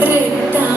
ридає.